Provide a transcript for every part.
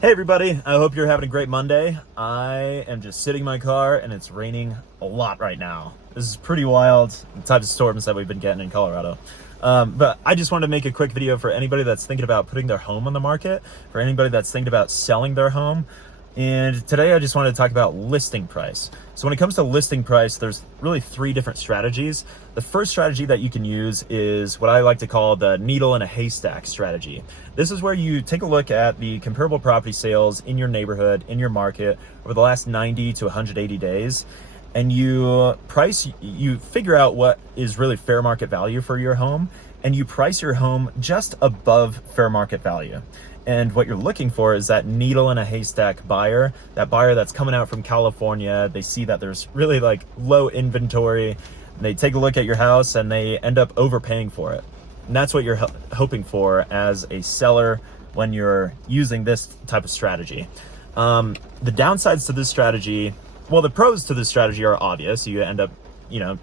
Hey everybody, I hope you're having a great Monday. I am just sitting in my car and it's raining a lot right now. This is pretty wild, the type of storms that we've been getting in Colorado. But I just wanted to make a quick video for anybody that's thinking about putting their home on the market, for anybody that's thinking about selling their home. And today I just wanted to talk about listing price. So when it comes to listing price, there's really three different strategies. The first strategy that you can use is what I like to call the needle in a haystack strategy. This is where you take a look at the comparable property sales in your neighborhood, in your market over the last 90 to 180 days. And you figure out what is really fair market value for your home, and you price your home just above fair market value. And what you're looking for is that needle in a haystack buyer, that buyer that's coming out from California. They see that there's really like low inventory, and they take a look at your house and they end up overpaying for it. And that's what you're hoping for as a seller when you're using this type of strategy. The downsides to this strategy, well, the pros to this strategy are obvious. You end up,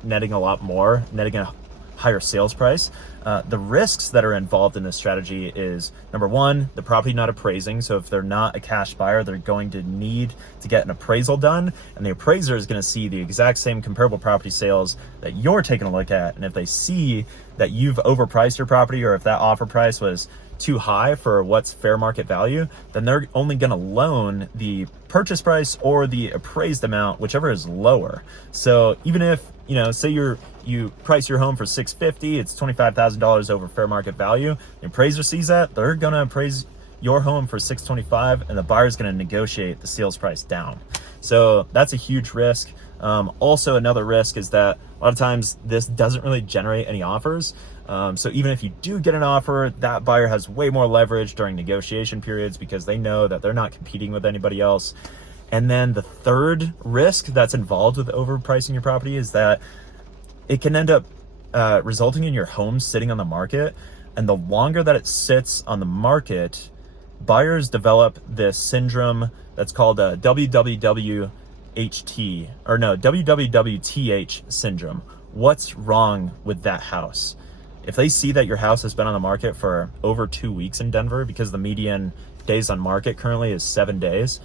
netting a lot more, netting a higher sales price. The risks that are involved in this strategy is, number one, the property not appraising. So if they're not a cash buyer, they're going to need to get an appraisal done, and the appraiser is going to see the exact same comparable property sales that you're taking a look at. And if they see that you've overpriced your property, or if that offer price was too high for what's fair market value, then they're only going to loan the purchase price or the appraised amount, whichever is lower. So even if, say you price your home for $650, it's $25,000 over fair market value. The appraiser sees that, they're going to appraise your home for $625, and the buyer's going to negotiate the sales price down. So that's a huge risk. Also, another risk is that a lot of times this doesn't really generate any offers. So even if you do get an offer, that buyer has way more leverage during negotiation periods because they know that they're not competing with anybody else. And then the third risk that's involved with overpricing your property is that it can end up resulting in your home sitting on the market. And the longer that it sits on the market, buyers develop this syndrome that's called a WWWTH syndrome. What's wrong with that house? If they see that your house has been on the market for over 2 weeks in Denver, because the median days on market currently is 7 days,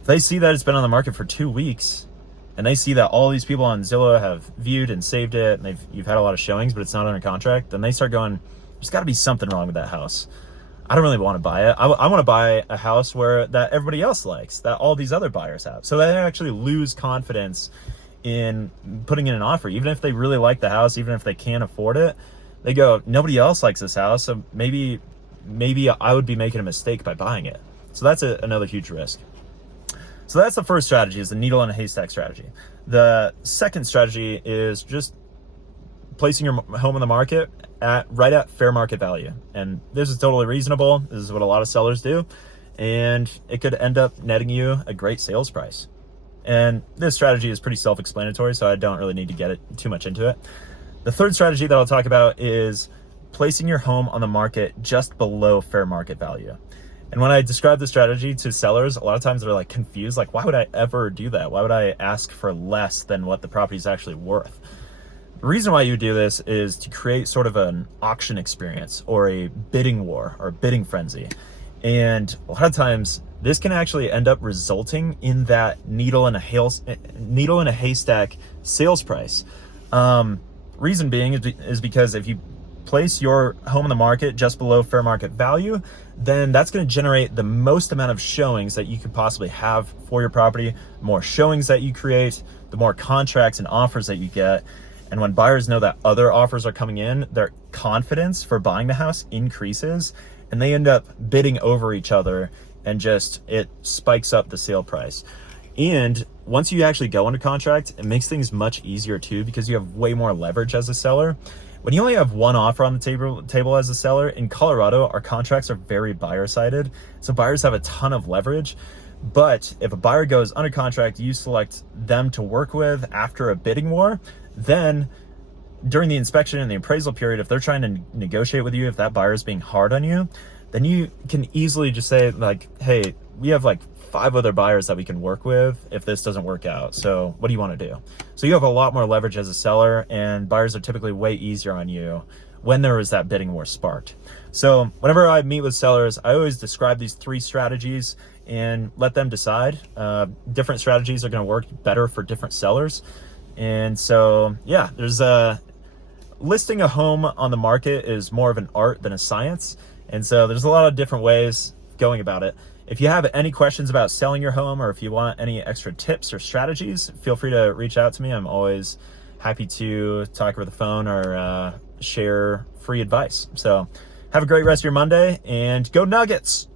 if they see that it's been on the market for 2 weeks, and they see that all these people on Zillow have viewed and saved it, and you've had a lot of showings, but it's not under contract, then they start going, there's got to be something wrong with that house. I don't really want to buy it. I want to buy a house that everybody else likes, that all these other buyers have. So they actually lose confidence in putting in an offer. Even if they really like the house, even if they can't afford it, they go, nobody else likes this house, so maybe I would be making a mistake by buying it. So that's another huge risk. So that's the first strategy, is the needle in a haystack strategy. The second strategy is just placing your home on the market right at fair market value. And this is totally reasonable. This is what a lot of sellers do. And it could end up netting you a great sales price. And this strategy is pretty self-explanatory, so I don't really need to get too much into it. The third strategy that I'll talk about is placing your home on the market just below fair market value. And when I describe the strategy to sellers, a lot of times they're like confused, like, why would I ever do that? Why would I ask for less than what the property is actually worth? The reason why you do this is to create sort of an auction experience or a bidding war or bidding frenzy. And a lot of times this can actually end up resulting in that needle in a haystack sales price. Reason being is because if you place your home on the market just below fair market value, then that's going to generate the most amount of showings that you could possibly have for your property. The more showings that you create, the more contracts and offers that you get. And when buyers know that other offers are coming in, their confidence for buying the house increases, and they end up bidding over each other, and it spikes up the sale price. And once you actually go under contract, it makes things much easier too, because you have way more leverage as a seller. When you only have one offer on the table as a seller, in Colorado, our contracts are very buyer-sided. So buyers have a ton of leverage. But if a buyer goes under contract, you select them to work with after a bidding war, then during the inspection and the appraisal period, if they're trying to negotiate with you, if that buyer is being hard on you, then you can easily just say like, hey, we have like 5 other buyers that we can work with if this doesn't work out. So what do you want to do? So you have a lot more leverage as a seller, and buyers are typically way easier on you when there is that bidding war sparked. So whenever I meet with sellers, I always describe these 3 strategies and let them decide. Different strategies are going to work better for different sellers. And so, yeah, there's listing a home on the market is more of an art than a science. And so there's a lot of different ways going about it. If you have any questions about selling your home, or if you want any extra tips or strategies, feel free to reach out to me. I'm always happy to talk over the phone or share free advice. So have a great rest of your Monday, and go Nuggets!